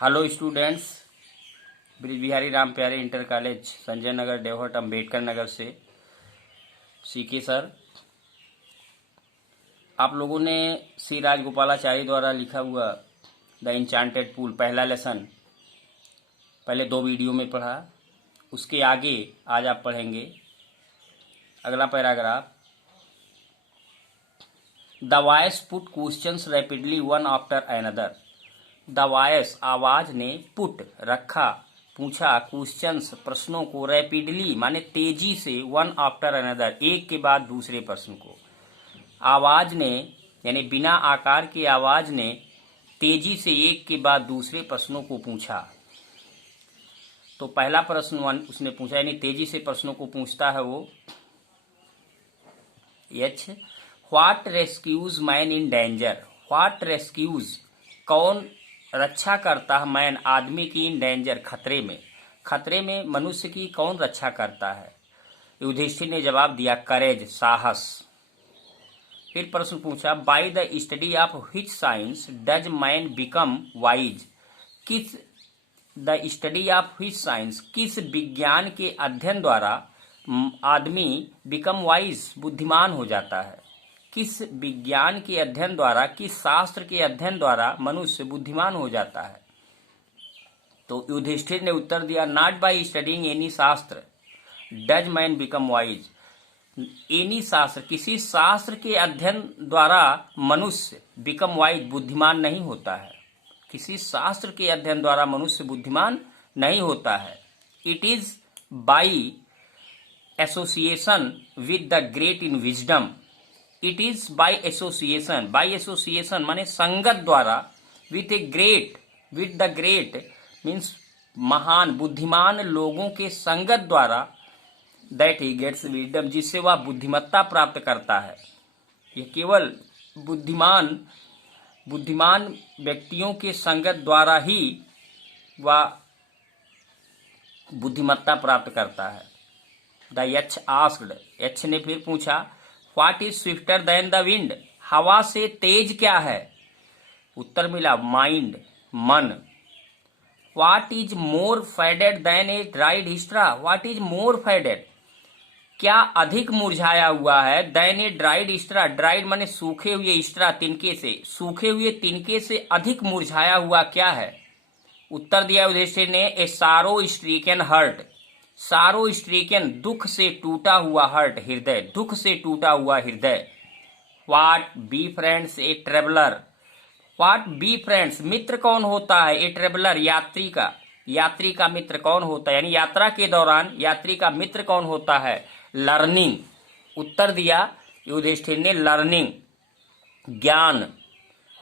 Hello students, bridge Bihari Ram प्यारे inter college Sanjay Nagar देवहट Ambedkar Nagar से C K sir. आप लोगों ने श्री राजगोपालाचारी द्वारा लिखा हुआ द इंचांटेड पूल पहला लेसन पहले 2 वीडियो में पढ़ा। उसके आगे आज आप पढ़ेंगे अगला paragraph. The voice put questions rapidly one after another. The voice आवाज ने पुट रखा पूछा क्वेश्चंस प्रश्नों को रैपिडली माने तेजी से वन आफ्टर अनदर एक के बाद दूसरे प्रश्न को। आवाज ने यानी बिना आकार की आवाज ने तेजी से एक के बाद दूसरे प्रश्नों को पूछा। तो पहला प्रश्न उसने पूछा यानी तेजी से प्रश्नों को पूछता है वो। H what rescues man in danger. What rescues कौन रक्षा करता है मैन आदमी की इन डेंजर खतरे में मनुष्य की कौन रक्षा करता है। युधिष्ठिर ने जवाब दिया करेज साहस। फिर प्रश्न पूछा by the study of which science does man become wise. किस the study of which science किस विज्ञान के अध्ययन द्वारा आदमी बिकम वाइज बुद्धिमान हो जाता है। किस विज्ञान के अध्ययन द्वारा किस शास्त्र के अध्ययन द्वारा मनुष्य बुद्धिमान हो जाता है। तो युधिष्ठिर ने उत्तर दिया नॉट बाय स्टडिंग एनी शास्त्र does man become wise. Any शास्त्र किसी शास्त्र के अध्ययन द्वारा मनुष्य बिकम वाइज बुद्धिमान नहीं होता है। किसी शास्त्र के अध्ययन द्वारा मनुष्य बुद्धिमान नहीं होता है। It is by association with the great in wisdom. It is by association माने संगत द्वारा विथ द ग्रेट मीन्स महान बुद्धिमान लोगों के संगत द्वारा दैट ही गेट्स विजडम जिससे वह बुद्धिमत्ता प्राप्त करता है। ये केवल बुद्धिमान व्यक्तियों के संगत द्वारा ही वह बुद्धिमत्ता प्राप्त करता है। द यक्ष आस्क्ड यक्ष ने फिर पूछा what is swifter than the wind. हवा से तेज क्या है। उत्तर मिला माइंड मन। What is more faded than a dried straw. What is more faded क्या अधिक मुरझाया हुआ है than a dried straw. Dried माने सूखे हुए स्ट्रा तिनके से सूखे हुए तिनके से अधिक मुरझाया हुआ क्या है। उत्तर दिया युधिष्ठिर ने ए सारो स्ट्रीकन हर्ट। सारो स्ट्रीकन दुख से टूटा हुआ हर्ट हृदय दुख से टूटा हुआ हृदय। What befriends a traveller. What befriends मित्र कौन होता है। ए ट्रेवलर यात्री का मित्र कौन होता है यानी यात्रा के दौरान यात्री का मित्र कौन होता है। लर्निंग। उत्तर दिया युधिष्ठिर ने लर्निंग ज्ञान।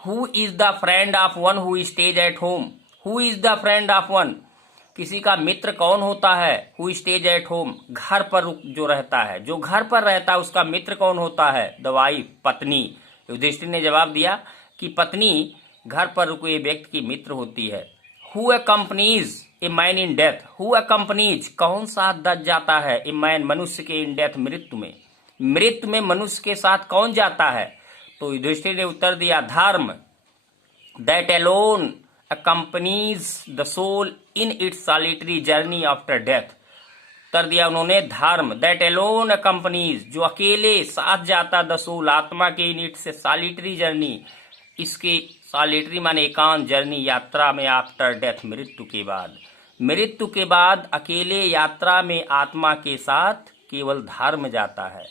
Who is the friend of one who stays at home. Who is the friend of one किसी का मित्र कौन होता है। हु स्टेज एट होम घर पर जो रहता है जो घर पर रहता है उसका मित्र कौन होता है। द वाइफ पत्नी। युधिष्ठिर ने जवाब दिया कि पत्नी घर पर रुके व्यक्ति की मित्र होती है। Who accompanies a man in death. Who accompanies कौन साथ दज जाता है ए मैन मनुष्य के इन डेथ मृत्यु में मनुष्य के साथ कौन जाता है। तो युधिष्ठिर ने उत्तर दिया धर्म। That alone accompanies the soul in its solitary journey after death। उत्तर दिया उन्होंने धर्म that alone accompanies जो अकेले साथ जाता the soul आत्मा के in its solitary journey इसके solitary माने एकांत जर्नी यात्रा में after death मृत्यु के बाद अकेले यात्रा में आत्मा के साथ केवल धर्म जाता है।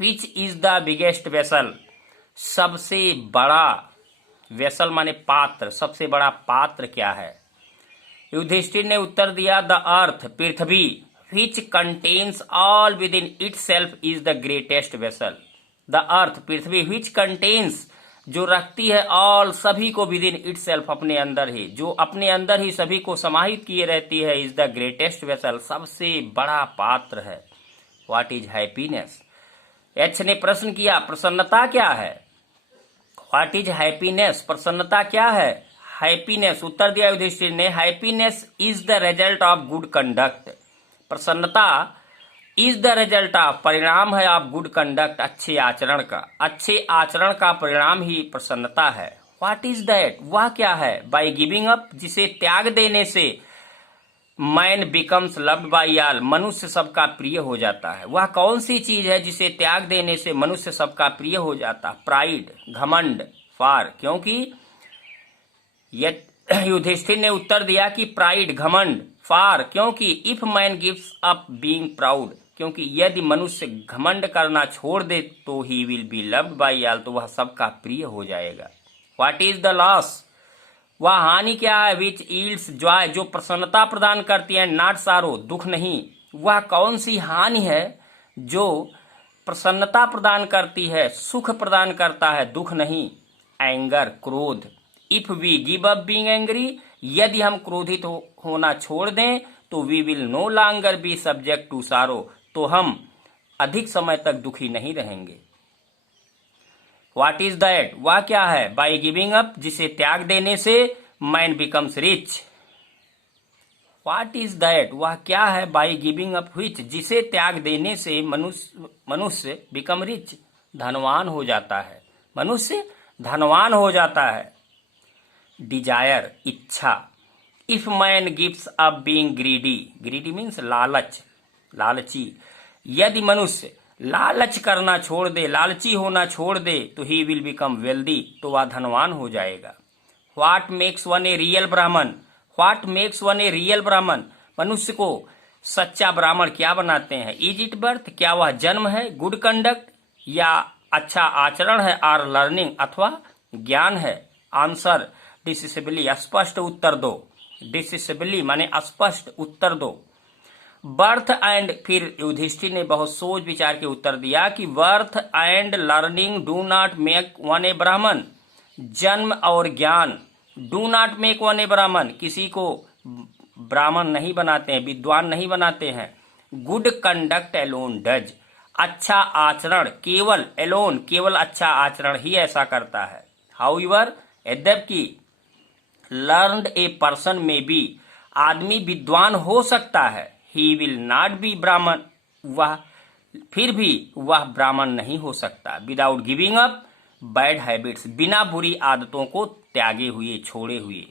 which is the biggest vessel सबसे बड़ा वेसल माने पात्र सबसे बड़ा पात्र क्या है। युधिष्ठिर ने उत्तर दिया the earth Prithvi which contains all within itself is the greatest vessel। The earth Prithvi which contains जो रखती है all सभी को within itself अपने अंदर ही जो अपने अंदर ही सभी को समाहित किए रहती है is the greatest vessel सबसे बड़ा पात्र है। What is happiness। एच ने प्रश्न किया प्रसन्नता क्या है। व्हाट इज हैप्पीनेस प्रसन्नता क्या है। हैप्पीनेस उत्तर दिया युधिष्ठिर ने happiness is the result of good conduct. प्रसन्नता इज द रिजल्ट ऑफ परिणाम है ऑफ गुड कंडक्ट अच्छे आचरण का परिणाम ही प्रसन्नता है। व्हाट इज दैट, वह क्या है? बाय गिविंग अप, जिसे त्याग देने से man becomes loved by all, मनुष्य सबका प्रिय हो जाता है। वह कौन सी चीज है जिसे त्याग देने से मनुष्य सबका प्रिय हो जाता? प्राइड, घमंड, फार, क्योंकि युधिष्ठिर ने उत्तर दिया कि प्राइड, घमंड, फार, क्योंकि if man gives up being proud, क्योंकि यदि मनुष्य घमंड करना छोड़ दे तो he will be loved by all, तो वह सबका प्रिय हो जाएगा। व्हाट इज द लॉस, वह हानि क्या है? विच ईल्ड्स जॉय, जो प्रसन्नता प्रदान करती है, नॉट सारो, दुख नहीं। वह कौन सी हानि है जो प्रसन्नता प्रदान करती है, सुख प्रदान करता है, दुख नहीं? एंगर, क्रोध। If we give up being angry, यदि हम क्रोधित होना छोड़ दें तो we will no longer be subject to sorrow, तो हम अधिक समय तक दुखी नहीं रहेंगे। व्हाट इज दैट, वह क्या है? बाय गिविंग अप, जिसे त्याग देने से man becomes rich. What is that, वह क्या है? बाय गिविंग अप व्हिच, जिसे त्याग देने से मनुष्य बिकम रिच, धनवान हो जाता है, मनुष्य धनवान हो जाता है। डिजायर, इच्छा। If man gives up being greedy, greedy means लालच, लालची। यदि मनुष्य लालच करना छोड़ दे, लालची होना छोड़ दे, तो ही विल बिकम वेल्दी, तो वह धनवान हो जाएगा। What makes one a real Brahmin, what makes one a real Brahmin, मनुष्य को सच्चा ब्राह्मण क्या बनाते हैं? इज इट बर्थ, क्या वह जन्म है? गुड कंडक्ट, या अच्छा आचरण है? आर लर्निंग, अथवा ज्ञान है? आंसर डिसिसिबली, स्पष्ट उत्तर दो। डिसिसिबली माने स्पष्ट उत्तर दो। बर्थ एंड, फिर युधिष्ठिर ने बहुत सोच विचार के उत्तर दिया कि birth and learning do not make one a Brahmin, जन्म और ज्ञान do not make one a Brahmin, किसी को ब्राह्मण नहीं बनाते हैं, विद्वान नहीं बनाते हैं। गुड कंडक्ट एलोन डज, अच्छा आचरण केवल, एलोन केवल अच्छा आचरण ही ऐसा करता है। हाउएवर, यद्यपि लर्नड ए पर्सन में बी, आदमी विद्वान हो सकता है, ही विल नॉट बी ब्राह्मण, वह फिर भी वह ब्राह्मण नहीं हो सकता। Without giving up bad habits, बिना बुरी आदतों को त्यागे हुए, छोड़े हुए।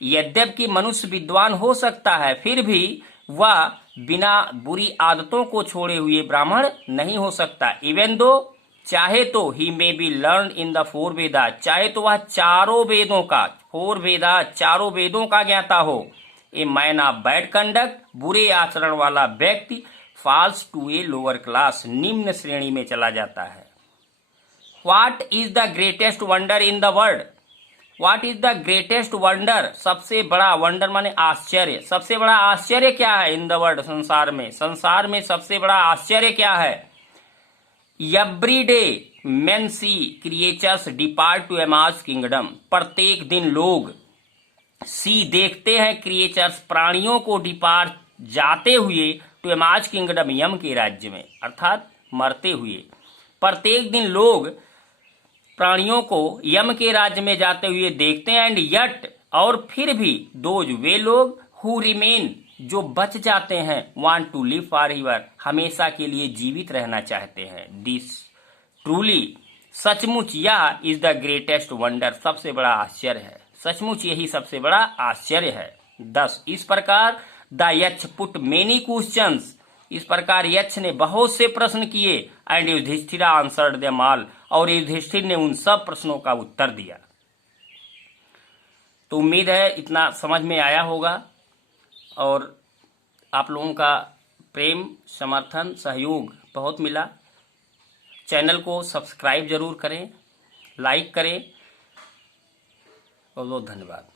यद्यपि मनुष्य विद्वान हो सकता है, फिर भी वह बिना बुरी आदतों को छोड़े हुए ब्राह्मण नहीं हो सकता। इवन दो, चाहे तो, he may be learn in the four Veda, चाहे तो वह चारों वेदों का, फोर वेदा चारों वेदों का ज्ञाता हो। A man of bad conduct, बुरे आचरण वाला व्यक्ति, falls to a lower class, निम्न श्रेणी में चला जाता है। What is the greatest wonder in the world, what is the greatest wonder, सबसे बड़ा, वंडर माने आश्चर्य, सबसे बड़ा आश्चर्य क्या है? इन द वर्ल्ड, संसार में, संसार में सबसे बड़ा आश्चर्य क्या है? Every day men see creatures depart to Yama's kingdom, प्रत्येक दिन लोग सी देखते हैं, क्रिएचर्स प्राणियों को, डिपार्ट जाते हुए, टू एमास किंगडम यम के राज्य में, अर्थात मरते हुए। प्रत्येक दिन लोग प्राणियों को यम के राज्य में जाते हुए देखते हैं। एंड यट, और फिर भी, दोज वे लोग, हु रिमेन जो बच जाते हैं, want to live forever, हमेशा के लिए जीवित रहना चाहते हैं। दिस ट्रूली, सचमुच, यह इज द ग्रेटेस्ट वंडर, सबसे बड़ा आश्चर्य है, सचमुच यही सबसे बड़ा आश्चर्य है। 10, इस प्रकार द यक्ष पुट मेनी क्वेश्चंस, इस प्रकार यक्ष ने बहुत से प्रश्न किए। And Yudhishthira answered them all, और युधिष्ठिर ने उन सब प्रश्नों का उत्तर दिया। तो उम्मीद है इतना समझ में आया होगा, और आप लोगों का प्रेम, समर्थन, सहयोग बहुत मिला। चैनल को सब्सक्राइब जरूर करें, लाइक करें। बहुत बहुत धन्यवाद।